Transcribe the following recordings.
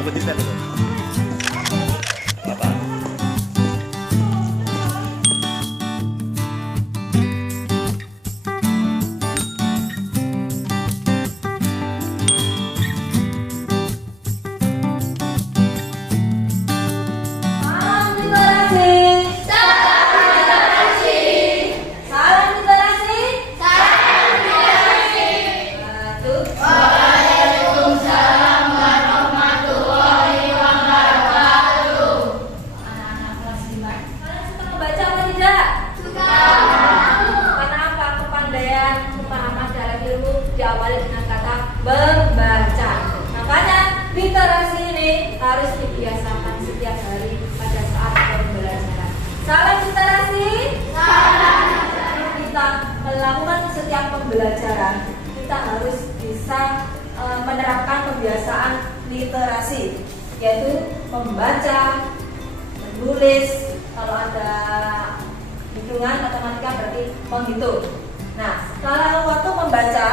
kompetitor itu. Apa? Diawali dengan kata membaca. Makanya literasi ini harus dibiasakan setiap hari pada saat pembelajaran. Salam literasi. Salam. Kita melakukan setiap pembelajaran, kita harus bisa menerapkan kebiasaan literasi, yaitu membaca, menulis. Kalau ada hitungan matematika berarti menghitung. Nah, kalau waktu membaca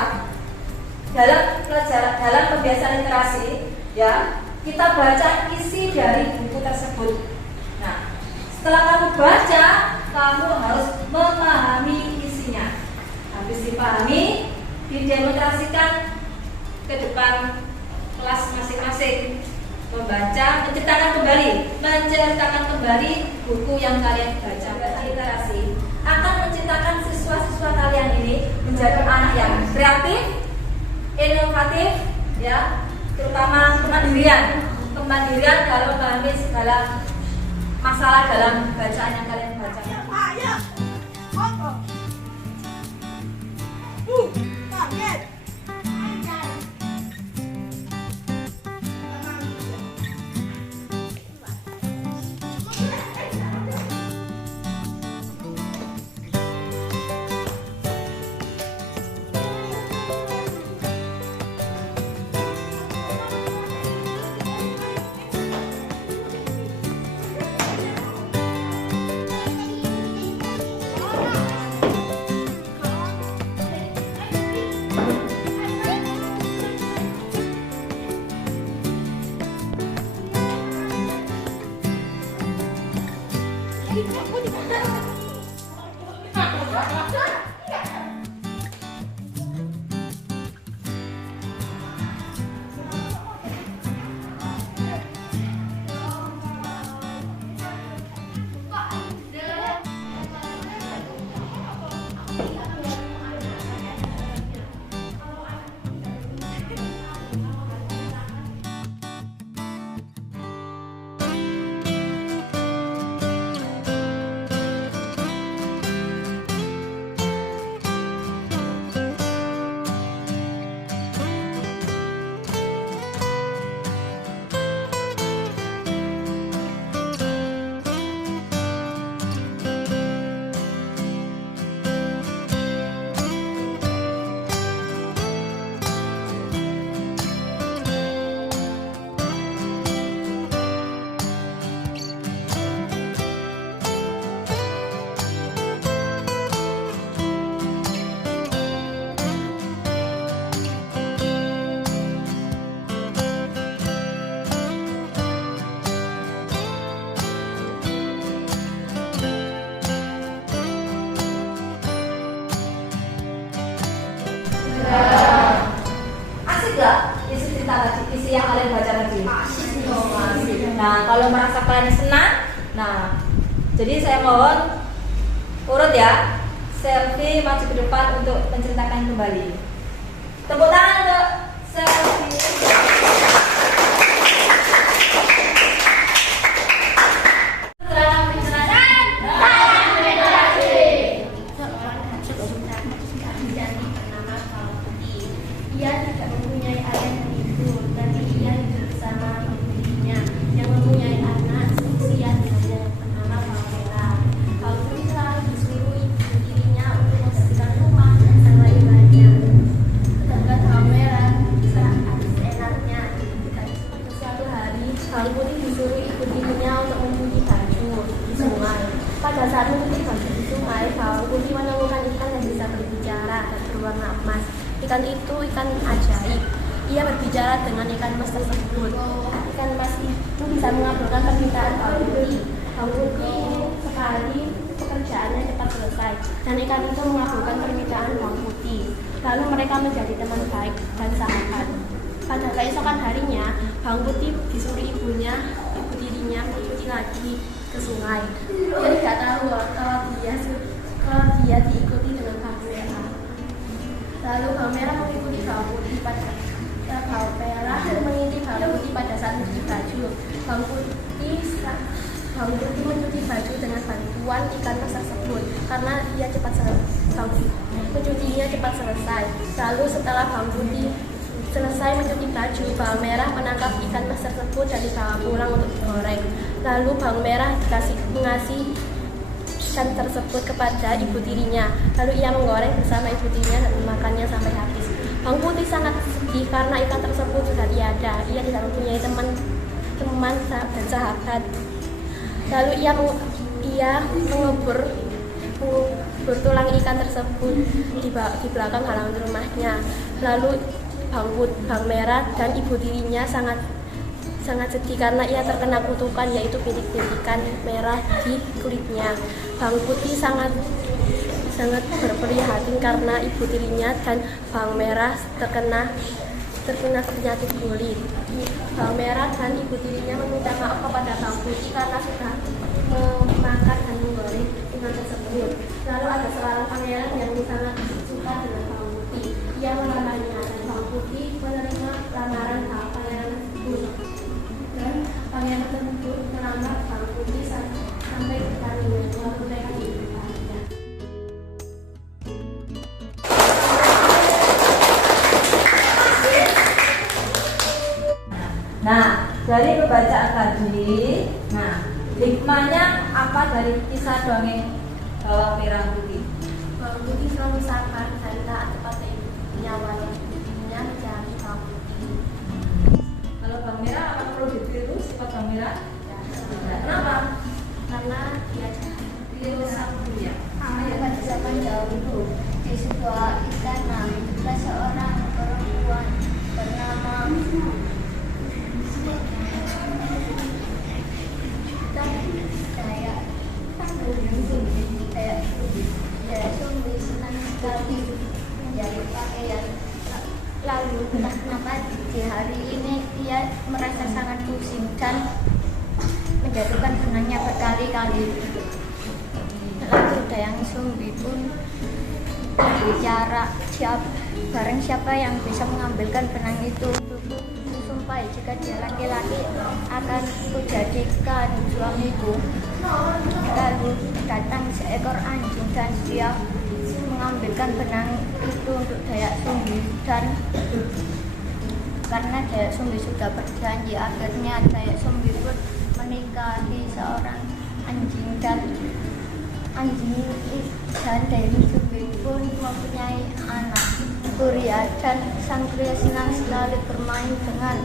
dalam pelajaran, dalam kebiasaan literasi, ya, kita baca isi dari buku tersebut. Nah, setelah kamu baca, kamu harus memahami isinya. Habis dipahami, didemonstrasikan ke depan kelas masing-masing. Menceritakan kembali buku yang kalian baca. Literasi akan menciptakan siswa-siswa kalian ini menjadi anak yang kreatif, inovatif, ya, terutama kemandirian dalam memahami segala masalah dalam bacaan yang kalian baca. Asik gak isi cerita tadi, isi yang kalian baca tadi? Asik. Nah, kalau merasa kalian senang, nah, jadi saya mohon urut ya, selfie maju ke depan untuk menceritakan kembali. Tepuk tangan untuk selfie. Ia tidak mempunyai ayah dan ibu, tapi ia hidup bersama ibunya yang mempunyai anak seusia dengannya yang bernama Paulera. Paulera telah disuruh ibu tirinya untuk membersihkan rumah dan lain-lainnya. Sedangkan Paulera serahkan seenaknya. Suatu hari, Paulera disuruh ibu tirinya untuk mencuci baju di sungai. Pada saat mencuci baju di sungai, Paulera menemukan ikan yang bisa berbicara dan berwarna emas. Ikan itu ikan ajaib. ia berbicara dengan ikan mas tersebut. Ikan mas itu bisa mengabulkan permintaan Bang Putih. Bang Putih sekali pekerjaannya cepat selesai dan ikan itu mengabulkan permintaan Bang Putih. Lalu mereka menjadi teman baik dan sahabat. Pada keesokan harinya, Bang Putih disuruh ibu tirinya mencuci lagi ke sungai. Dia tidak tahu kalau dia diikuti dengan Bang Merah. Lalu Bang Merah mengikuti Bang Putih pada saat mencuci baju. Bang Putih mencuci baju dengan bantuan ikan mas tersebut karena ia mencucinya cepat selesai. Lalu setelah Bang Putih selesai mencuci baju, Bang Merah menangkap ikan mas tersebut dan dibawa pulang untuk digoreng. Lalu Bang Merah mengasih ikan tersebut kepada ibu tirinya. Lalu ia menggoreng bersama ibu tirinya dan memakannya sampai habis. Bang Putih sangat sedih karena ikan tersebut sudah tiada. Ia tidak mempunyai teman dan sahabat. Lalu ia mengubur tulang ikan tersebut di belakang halaman rumahnya. Lalu Bang Merah dan ibu tirinya sangat sedih karena ia terkena kutukan, yaitu bintik-bintikan merah di kulitnya. Bang Putih sangat berprihatin karena ibu tirinya dan Bang Merah terkena penyakit kulit. Bang Merah dan ibu tirinya meminta maaf kepada Bang Putih karena sudah memakan dan menggoreng ikan tersebut. Lalu ada seorang pangeran yang sangat suka dengan Bang Putih. Ia melamarnya dan Bang Putih menerima lamaran pangeran tersebut. Dan pangeran tersebut melamar Bang Putih sampai ke kalinya. Lalu mereka hidup bahagia. Nah, dari pembacaan tadi, hikmahnya apa dari kisah dongeng bawang merah putih? Bawang putih selalu sabar dan taat kepada ibunya walau ibunya mencari bawang putih. Kalau bawang merah apa perlu ditiru sifat bawang merah? Ya, Kenapa? karena dia Tiru sang ya. Pada zaman dahulu di sebuah istana ada seorang perempuan bernama Daya Sumbi senang sekali menjadi pakaian. Lalu entah kenapa di hari ini dia merasa sangat pusing dan menjatuhkan benangnya berkali-kali. Lalu Dayang Sumbi pun bicara barang siapa yang bisa mengambilkan benang itu, sumpah jika dia laki-laki akan kujadikan suamiku. Lalu datang seekor anjing dan dia mengambilkan benang itu untuk Dayak Sumbi, dan karena Dayak Sumbi sudah berjanji, akhirnya Dayak Sumbi pun menikahi seorang anjing dan Dayak Sumbi pun mempunyai anak Kuria, dan sang pria senang sekali bermain dengan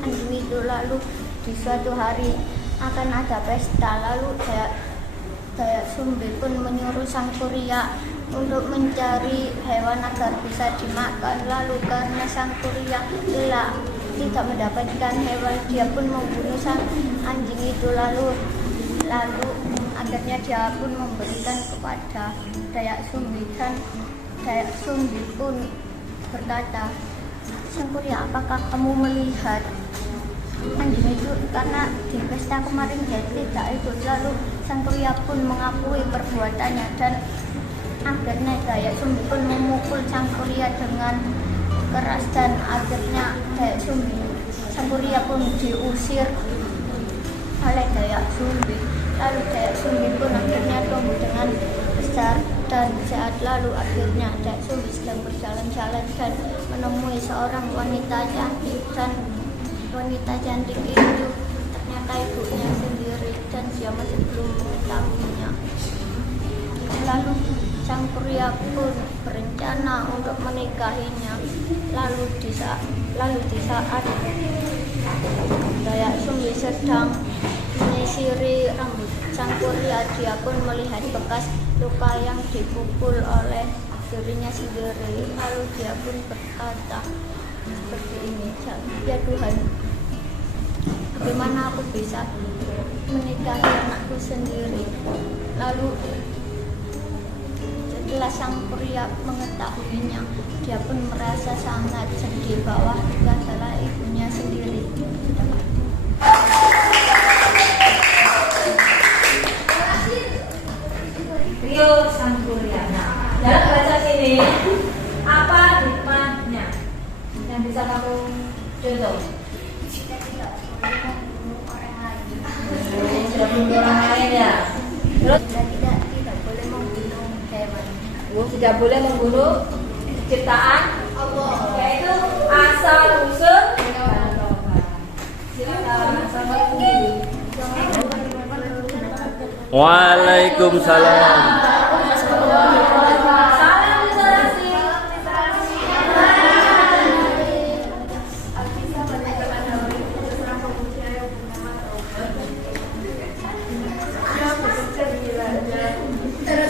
anjing itu. Lalu di suatu hari akan ada pesta, lalu Dayak Sumbi pun menyuruh sang Kuria untuk mencari hewan agar bisa dimakan. Lalu karena sang Kuria tidak mendapatkan hewan, dia pun membunuh sang anjing itu. Lalu akhirnya dia pun memberikan kepada Dayak Sumbi, dan Dayak Sumbi pun berkata, sang Kuria, apakah kamu melihat anjing itu? Karena di pesta kemarin dia tidak ikut. Lalu sang Kuria pun mengakui perbuatannya, dan akhirnya Dayak Sumbi pun memukul sang Kuria dengan keras, dan akhirnya sang Kuria pun diusir oleh Dayak Sumbi. Lalu Dayak Sumbi pun akhirnya tumbuh dengan besar dan sehat. Lalu akhirnya Dayak Sumbi sedang berjalan-jalan dan menemui seorang wanita cantik, dan wanita cantik itu ternyata ibunya sendiri dan dia masih belum mengetahuinya. Lalu sang pria pun berencana untuk menikahinya. Lalu di saat Dayak Sumbi sedang menyisiri rambut sang pria, dia pun melihat bekas luka yang dipukul oleh dirinya sendiri. Lalu dia pun berkata, seperti ini. Ya Tuhan, bagaimana aku bisa menikahi anakku sendiri? Lalu setelah sang pria mengetahuinya, dia pun merasa sangat sedih bahwa itu adalah ibunya sendiri. Rio Sangkuriana. Dalam bahasa sini apa hikmahnya? Yang bisa kamu contoh? Kita tidak boleh membunuh orang lain. Tidak membunuh orang lain ya. Terus Kita tidak boleh membunuh hewan. tidak boleh membunuh ciptaan Allah, yaitu asal usul. Silakan sama Ibu. Waalaikumsalam. Salam literasi.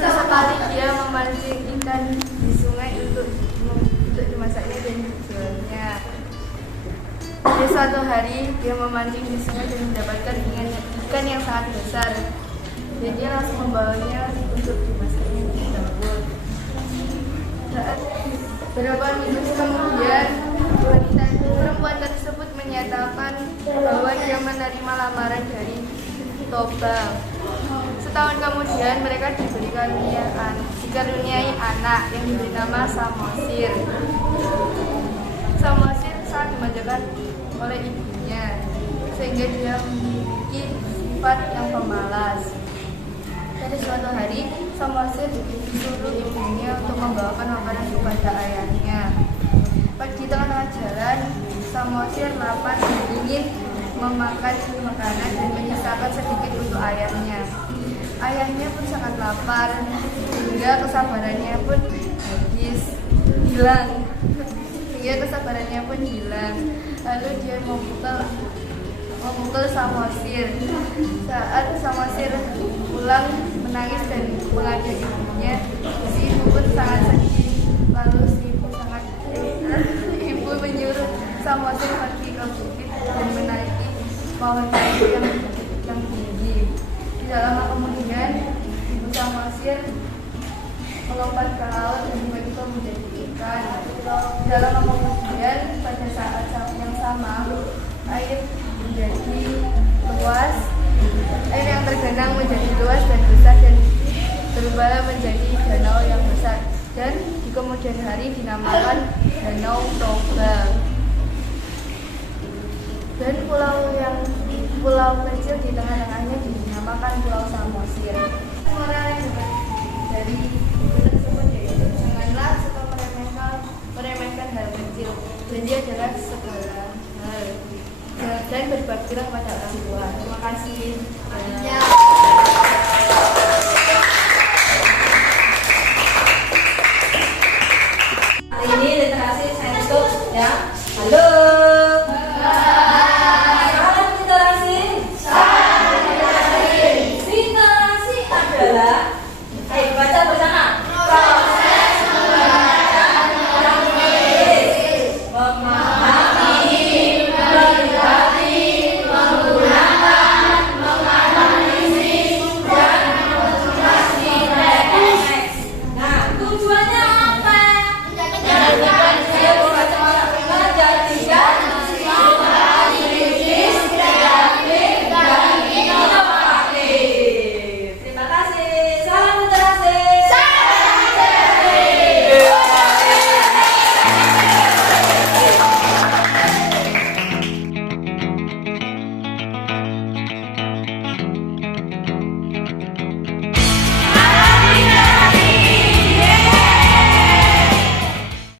Sekali dia memancing ikan di sungai untuk dimasaknya dan dijualnya. Pada suatu hari dia memancing di sungai dan mendapatkan ikan yang sangat besar. Dan dia langsung membawanya untuk dimasaknya di dapur. Saat beberapa minggu kemudian, perempuan tersebut menyatakan bahwa dia menerima lamaran dari Tobal. Setahun kemudian mereka dikaruniai anak yang diberi nama Samosir. Samosir sangat dimanjakan oleh ibunya, sehingga dia memiliki sifat yang pemalas. Pada suatu hari, Samosir disuruh ibunya untuk membawakan makanan kepada ayahnya. Di tengah-tengah jalan, Samosir lapar dan ingin memakan makanan dan menyisakan sedikit untuk ayahnya. Ayahnya pun sangat lapar, hingga kesabarannya pun hilang. Lalu dia memukul Samosir. Saat Samosir pulang menangis dan mengajak ibunya, si ibu pun sangat sedih. Lalu ibu menyuruh Samosir pergi ke bukit dan menaiki pohon kayu yang tinggi. Tidak lama kemudian, ibu Samosir melompat ke laut dan tiba-tiba menjadi ikan. Tidak lama kemudian, pada saat yang sama, air yang tergenang menjadi luas dan besar dan berubah menjadi danau yang besar, dan di kemudian hari dinamakan Danau Toba. Dan pulau kecil di tengah-tengahnya dinamakan Pulau Samosir. Moral yang dapat dari buku tersebut yaitu janganlah suka meremehkan hal kecil, dan dia adalah segala hal, dan berbaktilah kepada orang tua. Terima kasih. Hari ini literasi saya tutup ya. Halo. Salam literasi. Literasi adalah